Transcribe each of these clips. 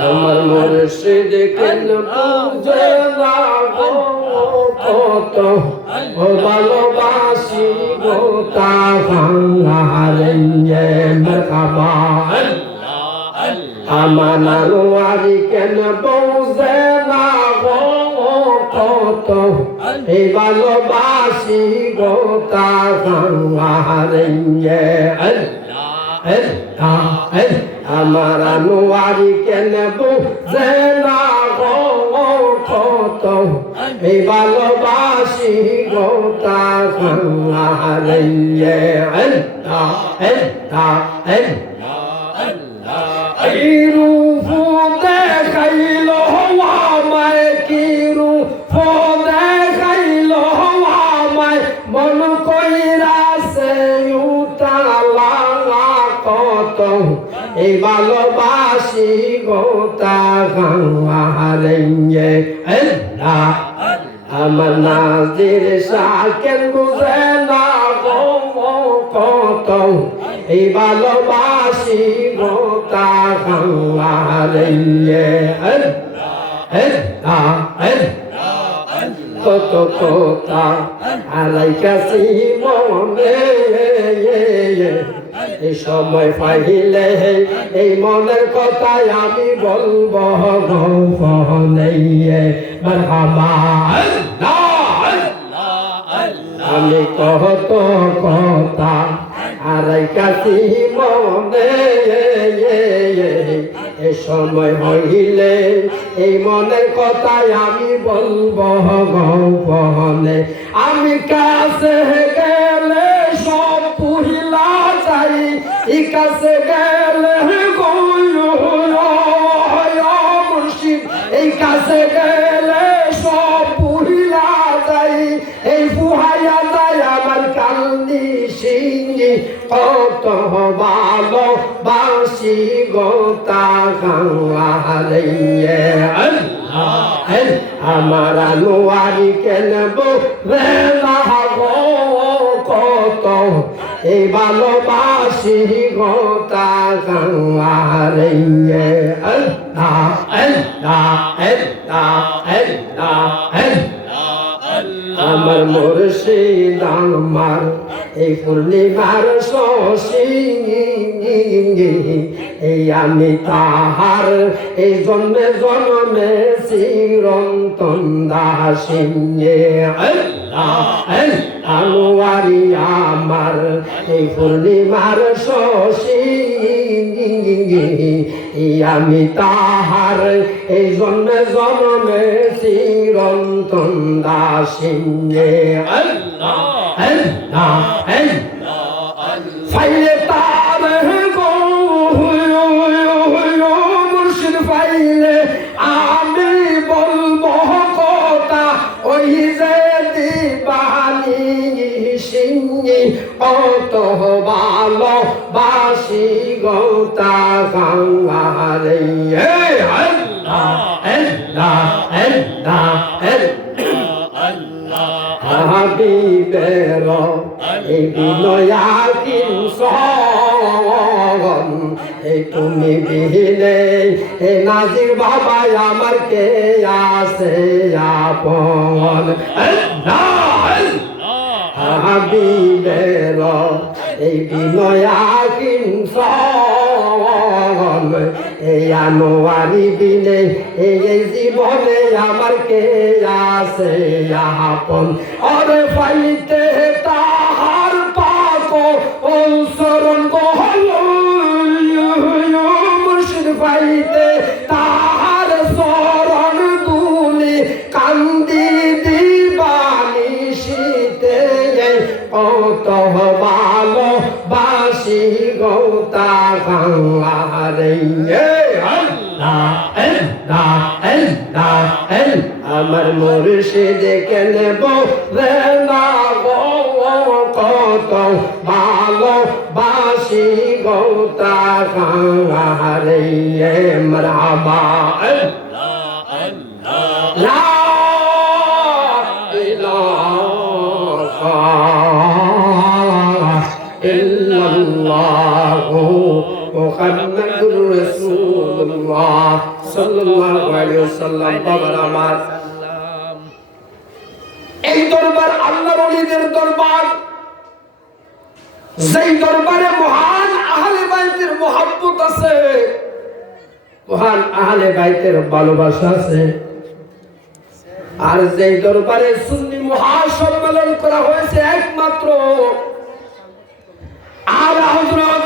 আমার মুর্শিদ কেন বুঝে না কত ও ভালোবাসি গো তা ভাঙারে মারহাবা আমার আনোয়ারি কেন বুঝে না কত এই ভালোবাসি গো তা ভাঙারে আমার আনোয়ারি কেন বুঝে না গো কত এই ভালোবাসি গো তা ভাঙারে কিরূপ দেখাইল গোতা গাঁয়ারে আমার নাজির সাকেন বুঝে না গো কত এই ভালোবাসি গোতা গাঁয়ারে কত কথা আলাইকাছি মনে এই সময় পাইলে এই মনের কথাই আমি বলব আমি কত কথা আরাই কাছি মনে, এ সময় হইলে এই মনের কথাই আমি বলব গোপনে আমি কাছে গেলে কাছে গেলে মুর্শিদ এই কাছে গেলে সব পুহিলা যাই। এই পুহাইয়া যায় আমার কান্দি সিংহি কত ভালো বাসি গোতা গাঁয়ারে আমার আনোয়ারি কেন কত এই ভালোবাসি গোতা গাঁয়ারে আল্লাহ আল্লাহ আল্লাহ আল্লাহ আমার মুর্শিদ আমার এই পূর্ণিমার শশী এই আমি তাহার এই জন্মে জন্মে চিরন্তন দাসী আনোয়ারি আমার এই পূর্ণিমার শশী আমি তাহার এই জন্মে জন্মে চিরন্তন দাসিনে ফাইলে হাবিবের এই বিনয়া কিনসন এই তুমি বিহিনে এই নাজির বাবা আমার কে আছে আপন? হাবিবের এই বিনয়া কিনসন এই আনোয়ারি বিনে এই জীবনে আমার কে আছে আপন? অরে ফাইতে তাহার পাক অনুসরণ গহল মুর্শিদ ফাইতে তাহার শরণ দুলি কান্দি দিবানি শীতে, কত ভালো গৌতা গঙ্গারে আমার মুর্শিদ কেন বলে না গো কত ভালো বাসি গৌতা গঙ্গারে মরহাবা মুহাম্মাদুর রাসূলুল্লাহ সাল্লাল্লাহু আলাইহি ওয়াসাল্লাম বাবার আমার এই দরবার আল্লাহর ওলিদের দরবার, যেই দরবারে মহান আহলে বাইতের মোহাব্বত আছে, মহান আহলে বাইতের ভালোবাসা আছে, আর যেই দরবারে সুন্নি মহাসম্মেলন করা হয়েছে একমাত্র, আলা হযরত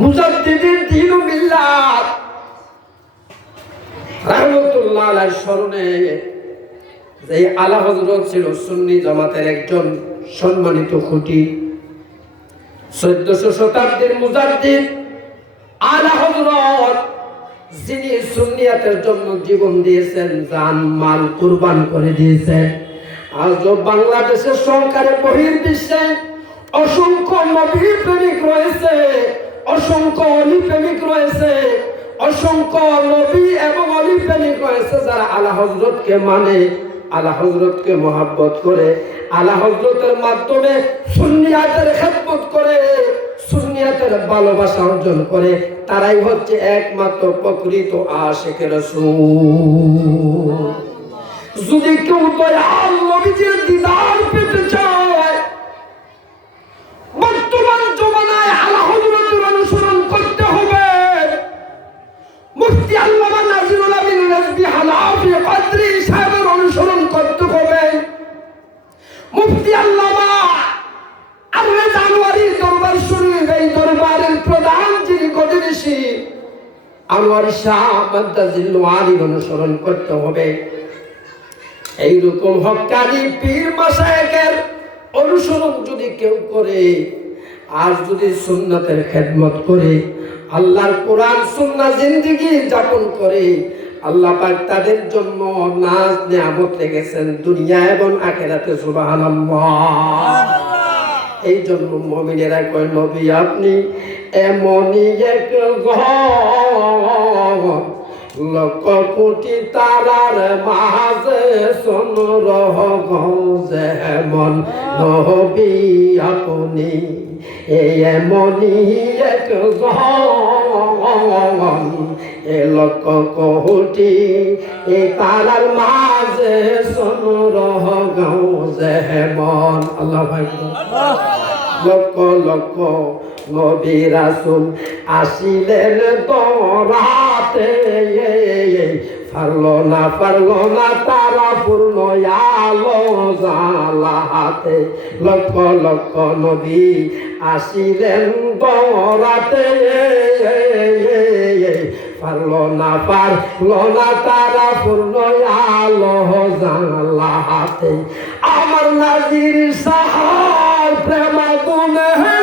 মুজাদ্দিদিন দিন মিল্লাত রাহমাতুল্লাহ আলাইহির স্মরণে যে আলা হযরত ছিল সুন্নি জামাতের একজন সম্মানিত খুঁটি। চোদ্দশো শতাব্দীর মুজাদ্দিদ আলা হযরত, যিনি সুন্নিয়াতের জন্য জীবন দিয়েছেন, জান, মাল কুরবান করে দিয়েছেন। আজও বাংলাদেশের সরকারের বহির্বিশ্বে অসংখ্য নবী প্রেমিক রয়েছে। অসংখ্য অলি প্রেমিক রয়েছে। অসংখ্য নবী এবং অলি প্রেমিক রয়েছে যারা আলা হজরতকে মানে আলা হজরতকে মহাব্বত করে আলা হজরতের মাধ্যমে খেদমত করে ভালোবাসা অর্জন করে। তারাই হচ্ছে একমাত্র প্রকৃত রাসূল। যদি কেউ দয়াল নবীজির দিদার পেতে চায়, বর্তমান জমানায় আনোয়ার শাহ মাদ্দাজিল্লু আলীর অনুসরণ করতে হবে। এইরকম হকানি পীর মাসায়কের অনুসরণ যদি কেউ করে, আর যদি সুন্নাতের খেদমত করে, আল্লাহর কোরআন, সুন্নাহ, জিন্দেগি যাপন করে, আল্লাহ পাক তাদের জন্য নাজ নিয়ামত রেখেছেন দুনিয়া এবং আখেরাতে, সুবহানাল্লাহ। এই জন্য মমিনেরা কয়, নবী, আপনি এমনই এক ঘর। লক্ষ কোটি তারার মাঝে সোনরহ যেমন নবী, আপনি এমনই এক এ লক্ষ কোটি এ তারার মাঝে সোনরহ যেমন আল্লাহ লক্ষ লক্ষ নবী রাসুল আসিলেন তোরাতে পারল না পারল না তারা পূর্ণ আলো জালাহাতে লক্ষ লক্ষ নবী আসিলেন তোরাতে পারল না পারল না তারা পূর্ণ আলো আমার নাজির সাহা প্রেম গুণ। গো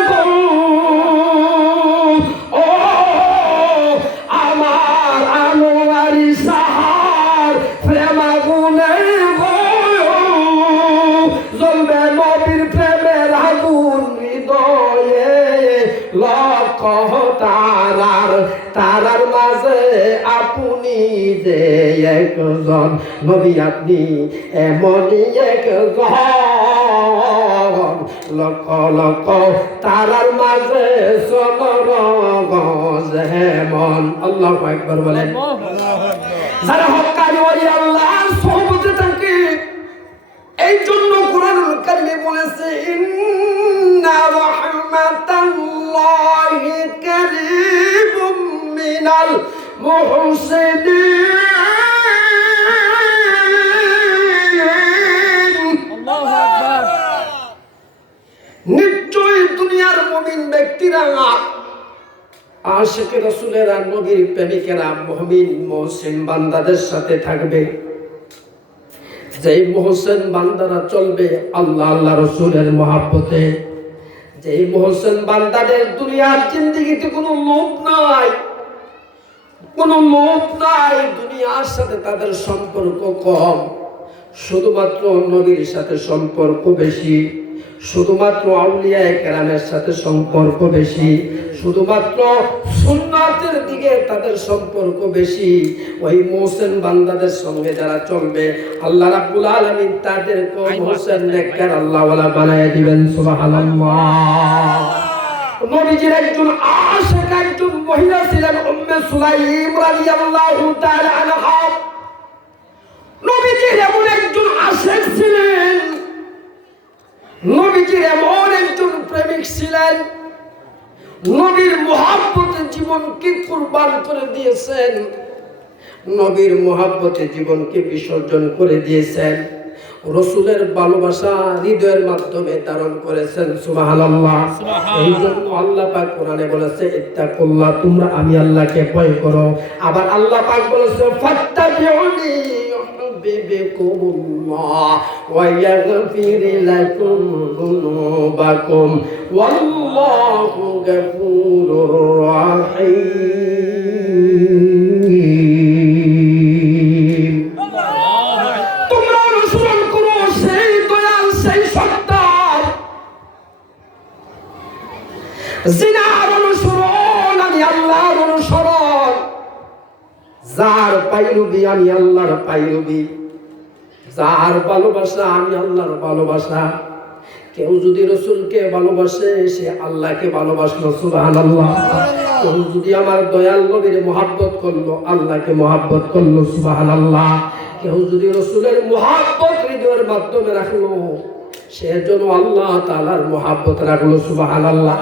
যে একজন একজন। তারার মাঝে যেমন আল্লাহ একবার বলেন। যারা ওই সহবতে থাকে এই জন্য কোরআনুল কারিমে বলেছে, ইন্না রাহমাতাল্লাহি নিশ্চয়ই দুনিয়ার মমিন ব্যক্তিরা আশেকে রসুলেরা নবীর প্রেমিকেরা মহমিন মহসিন বান্দাদের সাথে থাকবে যেই মোহসেন বান্দারা চলবে আল্লাহ আল্লাহ রসুলের মহাব্বতে যেই মোহসেন বান্দাদের দুনিয়ার জিন্দিগিতে কোনো লোভ নাই কোনো লোভ নাই দুনিয়ার সাথে তাদের সম্পর্ক কম। শুধুমাত্র নবীর সাথে সম্পর্ক বেশি শুধুমাত্র আউলিয়া কেরামের সাথে সম্পর্ক বেশি শুধুমাত্র সুন্নাতের দিকে তাদের সম্পর্ক বেশি। ওই মোহসেন বান্দাদের সঙ্গে যারা চলবে আল্লাহ রাব্বুল আলামিন তাদেরকে মোহসেন নেককার আল্লাহ ওয়ালা বানায় দিবেন সুবহানাল্লাহ। নবীজির একজন আশেক মহিলা ছিলেন উম্মে সুলাইম রাদিয়াল্লাহু তাআলা আনহা। নবীজির এমন একজন আশেক ছিলেন। নবীজির এমন একজন প্রেমিক ছিলেন। নবীর মহাব্বতে জীবনকে কুরবান করে দিয়েছেন। নবীর মহাব্বতে জীবনকে বিসর্জন করে দিয়েছেন। রসুলের ভালোবাসা হৃদয়ের মাধ্যমে ধারণ করেছেন সুবহানাল্লাহ এই জন্য আল্লাহ পাক কোরআনে বলেছে ইত্তাকুল্লাহ তোমরা আমি আল্লাহকে ভয় করো আবার আল্লাহ পাক বলেছে ফাত্তাবিউনি يحببكم ويغفر لكم ذنوبكم والله غفور رحيم জিনার অনুসরণ, আমি আল্লাহর অনুসরণ। যার পাইরুবি আমি আল্লাহর পাইরুবি যার ভালোবাসা, আমি আল্লাহর ভালোবাসা। কেউ যদি রসুলকে ভালোবাসে, সে আল্লাহকে ভালোবাসলো সুবাহান আল্লাহ কেউ যদি আমার দয়াল নবীর মহাব্বত করল, আল্লাহকে মহাব্বত করল সুবাহান আল্লাহ কেউ যদি রসুলের মহাব্বত হৃদয়ের মাধ্যমে রাখল সে জন্য আল্লাহ তালার মহাব্বত রাখলো সুবাহান আল্লাহ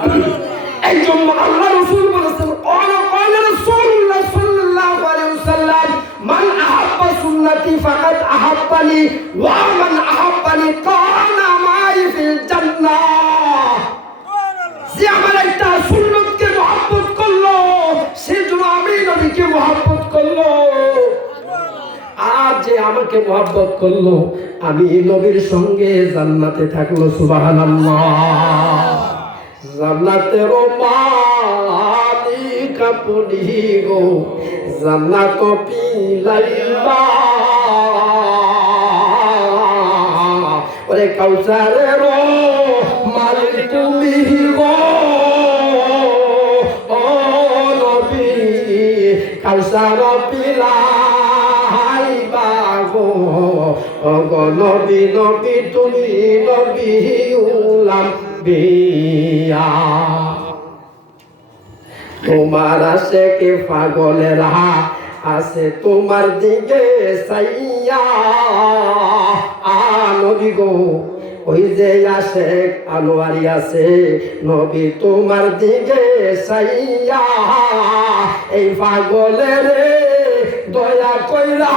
এই জন্য আল্লাহ রসুল বলেছেন قال قال رسول الله صلى الله عليه وسلم من أحب سنتي فقد أحبني ومن أحبني كان معي في الجنة যে আমার একটা সুন্নতকে মহাব্বত করলো সে জন্য আমি নবীকে মহাব্বত করলো যে আমাকে মহাব্বত করল আমি নবীর সঙ্গে জান্নাতে থাকল সুবহানাল্লাহ। জান্নাতের মালিক কাউসার পিলাইবা গো নবী নবী তুমি নবী উলাম বিয়া তোমার আছে কে পাগলের? হা আছে তোমার দিকে সাইয়া নবী গো, ওই যে আসে, আনোয়ারি আছে নবী তোমার দিকে সাইয়া এই পাগলের দয়া কইরা